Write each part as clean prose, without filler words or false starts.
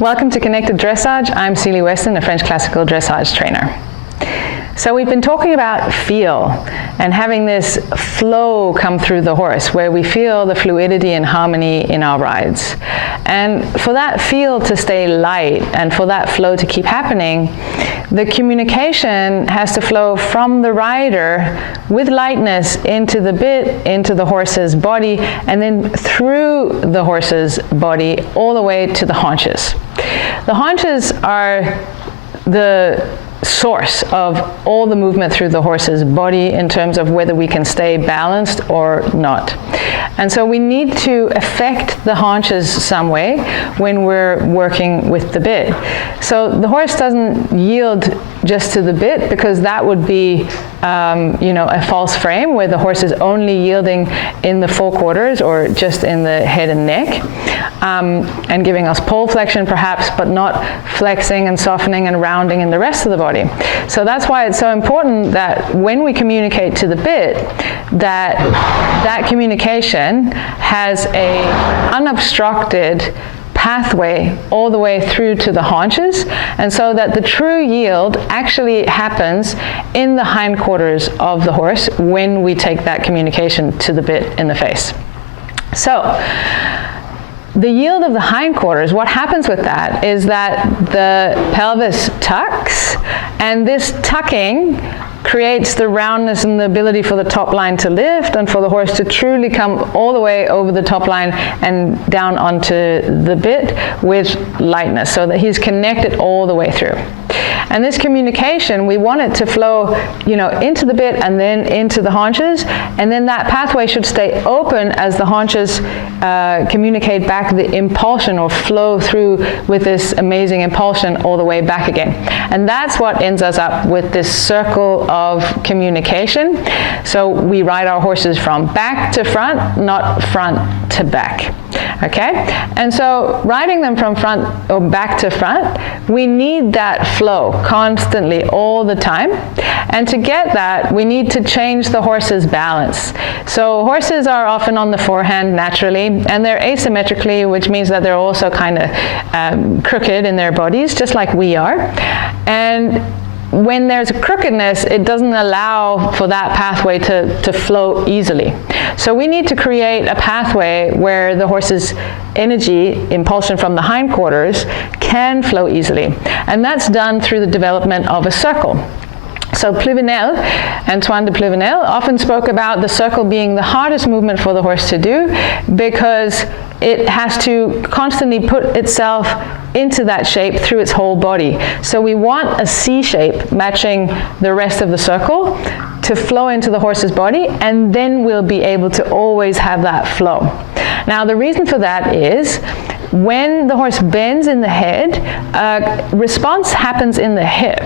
Welcome to Connected Dressage. I'm Celie Weston, a French classical dressage trainer. So we've been talking about feel and having this flow come through the horse where we feel the fluidity and harmony in our rides. And for that feel to stay light and for that flow to keep happening, the communication has to flow from the rider with lightness into the bit, into the horse's body, and then through the horse's body all the way to the haunches. The haunches are the source of all the movement through the horse's body in terms of whether we can stay balanced or not. And so we need to affect the haunches some way when we're working with the bit. So the horse doesn't yield just to the bit, because that would be a false frame where the horse is only yielding in the forequarters or just in the head and neck, and giving us pole flexion perhaps, but not flexing and softening and rounding in the rest of the body. So that's why it's so important that when we communicate to the bit, that communication has a unobstructed pathway all the way through to the haunches, and so that the true yield actually happens in the hindquarters of the horse when we take that communication to the bit in the face. So the yield of the hindquarters, what happens with that is that the pelvis tucks, and this tucking creates the roundness and the ability for the top line to lift and for the horse to truly come all the way over the top line and down onto the bit with lightness, so that he's connected all the way through. And this communication, we want it to flow, into the bit and then into the haunches, and then that pathway should stay open as the haunches communicate back the impulsion or flow through with this amazing impulsion all the way back again. And that's what ends us up with this circle of communication. So we ride our horses from back to front, not front to back. Okay? And so riding them from front or back to front, we need that flow constantly all the time. And to get that, we need to change the horse's balance. So horses are often on the forehand naturally, and they're asymmetrically, which means that they're also kind of crooked in their bodies, just like we are. And when there's a crookedness, it doesn't allow for that pathway to flow easily. So we need to create a pathway where the horse's energy, impulsion from the hindquarters, can flow easily. And that's done through the development of a circle. So Antoine de Pluvinel often spoke about the circle being the hardest movement for the horse to do, because it has to constantly put itself into that shape through its whole body. So we want a C shape matching the rest of the circle to flow into the horse's body, and then we'll be able to always have that flow. Now the reason for that is when the horse bends in the head, response happens in the hip.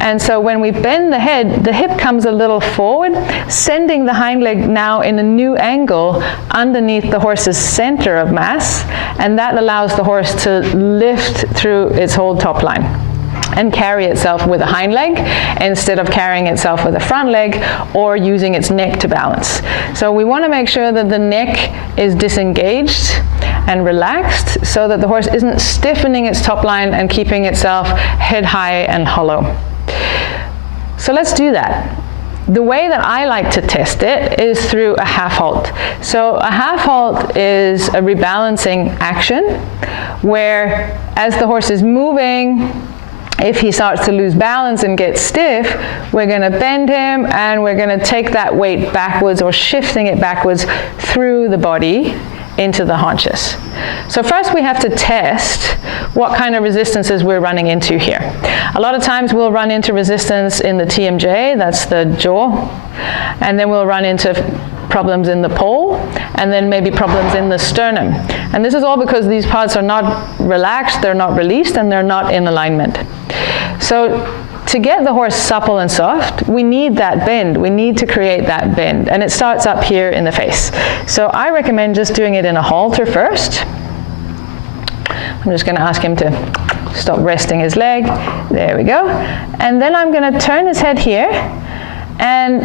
And so when we bend the head, the hip comes a little forward, sending the hind leg now in a new angle underneath the horse's center of mass, and that allows the horse to lift through its whole top line and carry itself with a hind leg instead of carrying itself with a front leg or using its neck to balance. So we want to make sure that the neck is disengaged and relaxed, so that the horse isn't stiffening its top line and keeping itself head high and hollow. So let's do that. The way that I like to test it is through a half halt. So a half halt is a rebalancing action where, as the horse is moving, if he starts to lose balance and get stiff, we're going to bend him and we're going to take that weight backwards, or shifting it backwards through the body into the haunches. So first we have to test what kind of resistances we're running into here. A lot of times we'll run into resistance in the TMJ, that's the jaw, and then we'll run into problems in the pole, and then maybe problems in the sternum. And this is all because these parts are not relaxed, they're not released, and they're not in alignment. So to get the horse supple and soft, we need that bend. We need to create that bend. And it starts up here in the face. So I recommend just doing it in a halter first. I'm just going to ask him to stop resting his leg. There we go. And then I'm going to turn his head here and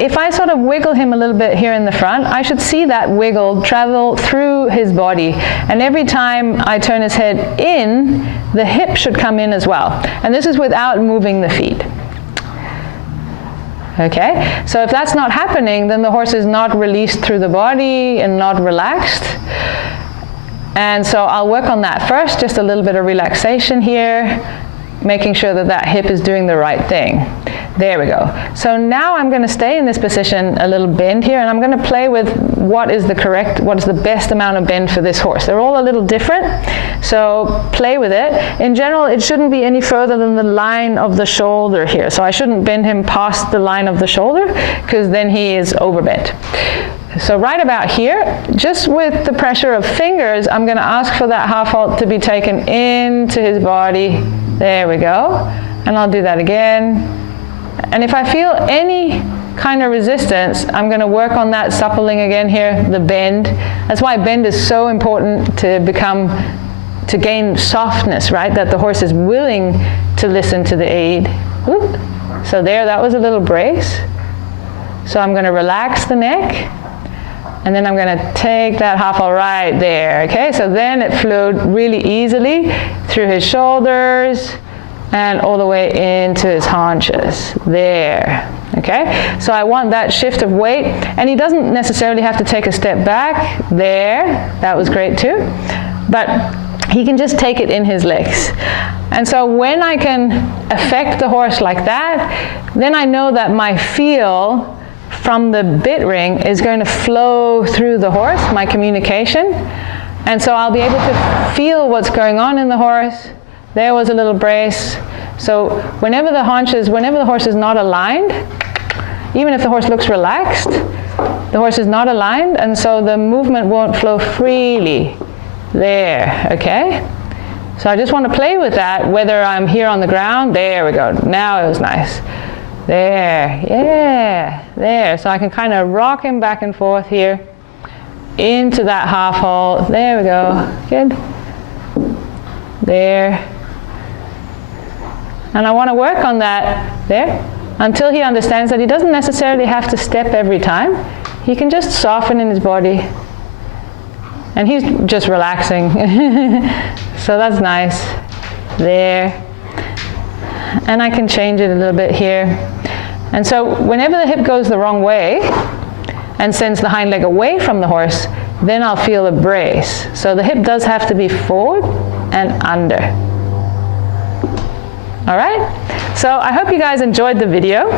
if I sort of wiggle him a little bit here in the front, I should see that wiggle travel through his body. And every time I turn his head in, the hip should come in as well. And this is without moving the feet. Okay, so if that's not happening, then the horse is not released through the body and not relaxed. And so I'll work on that first, just a little bit of relaxation here, making sure that that hip is doing the right thing. There we go. So now I'm going to stay in this position, a little bend here, and I'm going to play with what is the best amount of bend for this horse. They're all a little different, so play with it. In general, it shouldn't be any further than the line of the shoulder here. So I shouldn't bend him past the line of the shoulder, because then he is overbent. So right about here, just with the pressure of fingers, I'm going to ask for that half halt to be taken into his body. There we go. And I'll do that again. And if I feel any kind of resistance, I'm going to work on that suppling again here, the bend. That's why bend is so important to gain softness, right? That the horse is willing to listen to the aid. Whoop. So there, that was a little brace. So I'm going to relax the neck. And then I'm going to take that half halt right there, okay? So then it flowed really easily through his shoulders and all the way into his haunches. There, okay? So I want that shift of weight, and he doesn't necessarily have to take a step back. There, that was great too. But he can just take it in his legs. And so when I can affect the horse like that, then I know that my feel from the bit ring is going to flow through the horse, my communication. And so I'll be able to feel what's going on in the horse. There was a little brace. So whenever the horse is not aligned, even if the horse looks relaxed, the horse is not aligned, and so the movement won't flow freely. There, okay? So I just want to play with that, whether I'm here on the ground. There we go. Now it was nice. There, yeah, there. So I can kind of rock him back and forth here into that half halt. There we go. Good. There. And I want to work on that there until he understands that he doesn't necessarily have to step every time. He can just soften in his body. And he's just relaxing. So that's nice. There. And I can change it a little bit here. And so whenever the hip goes the wrong way and sends the hind leg away from the horse, then I'll feel a brace. So the hip does have to be forward and under. All right? So I hope you guys enjoyed the video.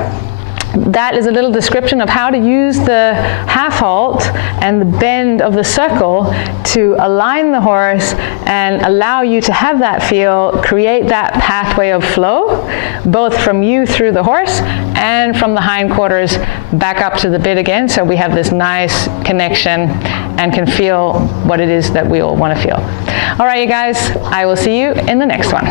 That is a little description of how to use the half halt and the bend of the circle to align the horse and allow you to have that feel, create that pathway of flow, both from you through the horse and from the hindquarters back up to the bit again, so we have this nice connection and can feel what it is that we all want to feel. All right, you guys, I will see you in the next one.